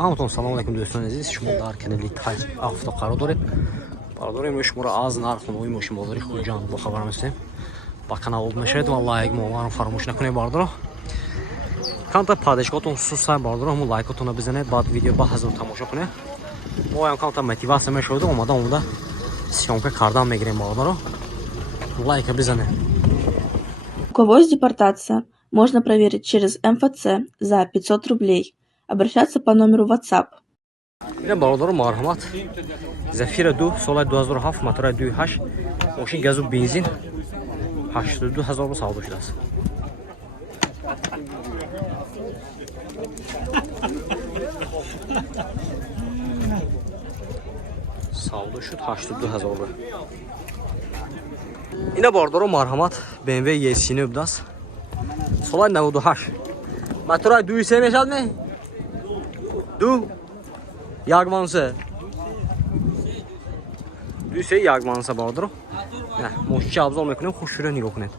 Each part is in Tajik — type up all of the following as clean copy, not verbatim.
همتون سلام علیکم دوستان عزیز، شما در کانال تاج آفتا قرار دارید. برادر شما را از نرخ نوی ماشین بازاری خوجان با خبر هستیم. با کانال نشید و لایک رو فراموش نکنید برادر. کانال پادشگاهتون سوسای برادر هم لایکتون رو بزنید، بعد ویدیو با حضور تماشا کنید. ما هم کانال мотивация شده اومده съемка کردن میگیریم برادر. лайк بزنید. У кого есть депортация, можно проверить через МФЦ за 500 рублей. Обращаться по номеру WhatsApp. اینه برادر مرحمت. زفیر 2 سال 2007 موتور 28 ماشین گاز و بنزین 82000 رو سودا شده است. سودا شد 82000 رو. اینه برادر مرحمت BMW E39 است. سال 98 موتور 23 میشد نه؟ دو یاگمانسه دوسه یاگمانسه برادر. نه ماشین ابزار میکنیم خوش رو نگاه کنید.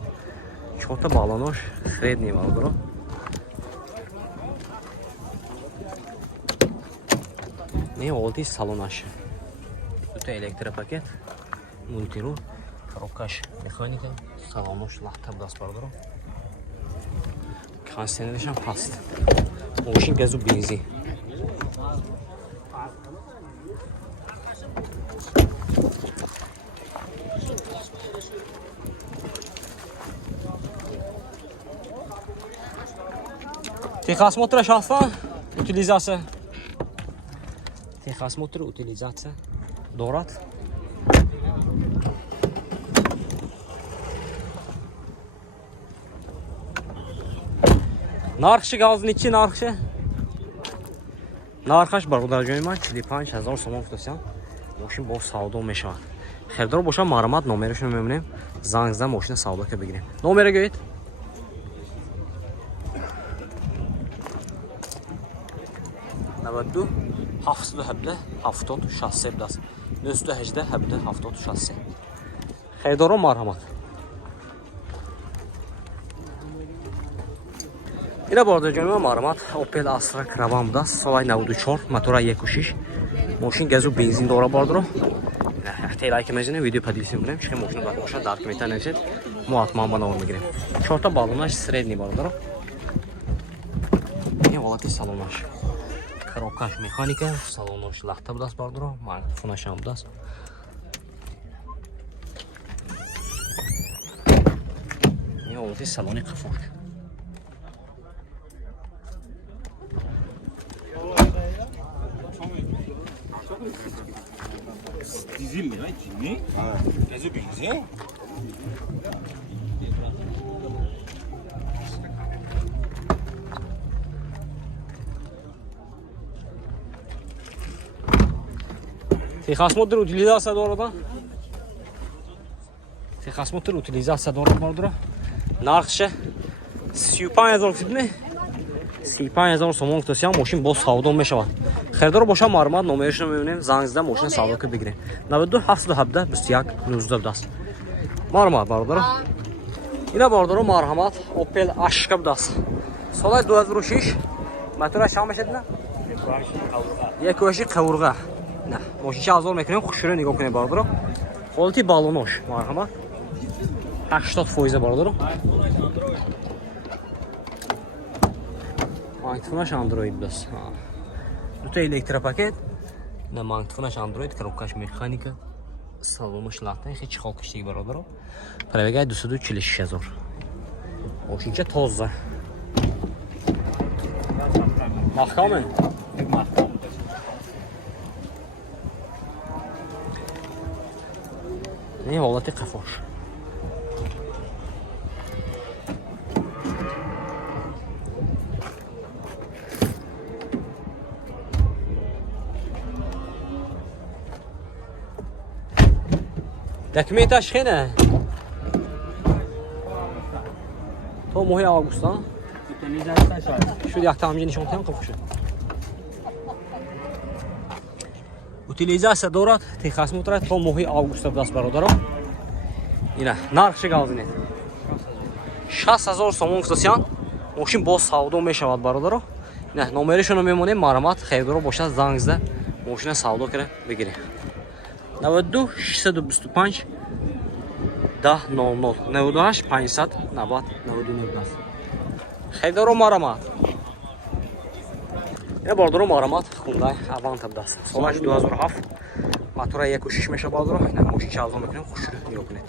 چهار بالانش سریع برادر. نه اولتی سالونش دو تا الکتریک پاکت مونتیرو коробкаш механика салонуш лахтаб даст برادر. кондиционерش هم هست. ماشین گاز و بنزین. Техосмотр шафа, утилизация. Техосмотр, утилизация. Дорат. Нархши газни чи нархши? Нархаш бародар ҷои ман 45000 сомон футосян. Мошин бо савдо мешавад. Хердор боша маромат номерашро мемонем. Занг зада мошина савдока бигирем. Номера гӯед? 92 717 70 67 даст. 918 17 70 67. Хердорон марҳамат. ина борда ҷонима марҳамат Opel Astra Caravan даст. Соли 94 мотора 1.6 мошин газу бензин дора бордро. Ахтай лайк мезинем видео поделиться мекунем. Чӣ мошин бад боша дар комментар нависед. Мо ҳатман ба номер мегирем. 4 та балонаш средний бордро. ин ҳолати салонаш. коробкаш механика, салонош лахта будаст бардро, микрофонаш ҳам будаст. ин ҳолати салони қафош. Дизель не, дизель? Газу бензин? Техосмотр утилизация дорад. Техосмотр утилизация дорад бардро. Нархше 35000 фитне. 35000 сомон футосян мошин бо савдо мешавад. Хердор боша мармат номерашро мебинем. Занг зада мошин савдока бигирем. 92 717 21 19 даст. Мармат бардро. ина бардро марҳамат Opel Ashka даст. Соли 2006 мотора шам мешад на? Якоши қавурға. نه ماشین ابزار میکنیم خوش رو نگاه کنید برادر. حالتی بالونش مرحمت 80% برادر. مایکروفونش اندروید بس. دو تا الکتریک پاکت. نه مایکروفونش اندروید، коробкаш механика. салонش лахта хеч халкштиги برادر. пробега 246000. ماشینچه تازه. محکمه. این حالت قفاش. دکمه‌اش خینه. تو ماه آگوست ها؟ شد یک تامجی نشون تام قفاشه. утилизация дорад. Техосмотр то моҳи август даст бародарам. ина нархши газинед 60000 сомон футосян. мошин бо савдо мешавад бародаро. نه نمرهشون رو میمونیم مرمت خیلی رو باشه زنگزده ماشین سودا کنه بگیری 92 625 10 00 98 500 90 99 خیلی رو مرمت یه باردارو مرمت خوندای اوانت دست سالش 2007 موتور 1.6 میشه باردارو نه ماشین چالو میکنیم خوش رو نگاه کنید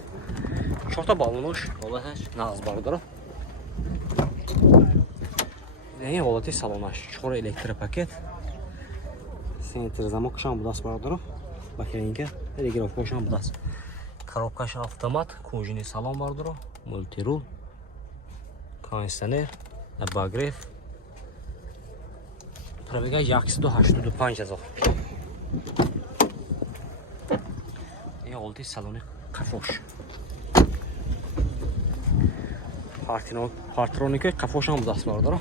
چهار تا بالونش والهش ناز باردارو این حالتی سالونش 4 الکتروپاکت سنتر замок هم دست باردارو бакининка регулировкаsh ham budas коробкаш автомат кожаный салон бардоро мультирул кондиционер обогрев пробега 185,000 این حالتی салони қафош партроника қафош ham budas бардоро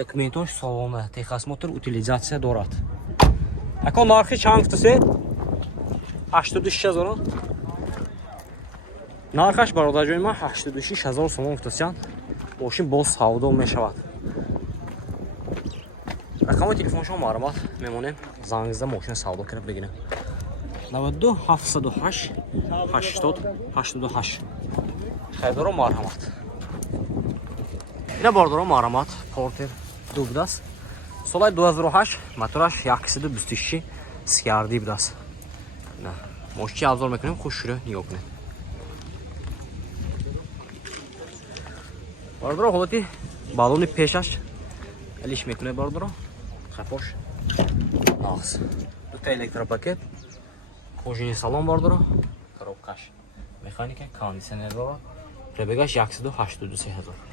документош салона техас мотор утилизация дорад акон нархи чанд гуфтасед 86000 нархаш бародарҷои ман 86000 сомон гуфтасиянд мошин боз савдо мешавад рақами телефоншон маълумот мемонем зангзда мошин савдо карда бигирем 92 708 80 88 хайдаро марҳамат ина бардаро маълумот портер ду будааст соли 2008 мотораш 126 скиарди будааст на мошини абзор мекунем хушро нигоҳ кунем бардаро ҳолати балони пешаш алиш мекунем бардаро қафош нағз дута электропакет кожаный салон бардаро коробкаш механика кондиционер дорад пробегаш 183000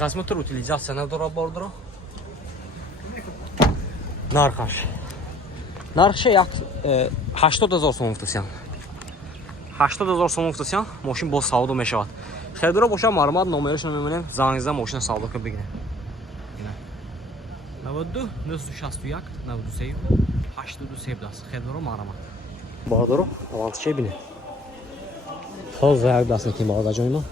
техас мотор утилизация надорад бардоро нархаш 80000 сом гуфтасиянд 80000 сом гуфтасиянд мошин боз савдо мешавад хелдро боша маълумот номерашон мемонем зангзда мошина савдо ка бигирем 92 961 93 82 даст хелдро маълумот бардоро авантче бине ҳозир як даст ки бадаҷои ма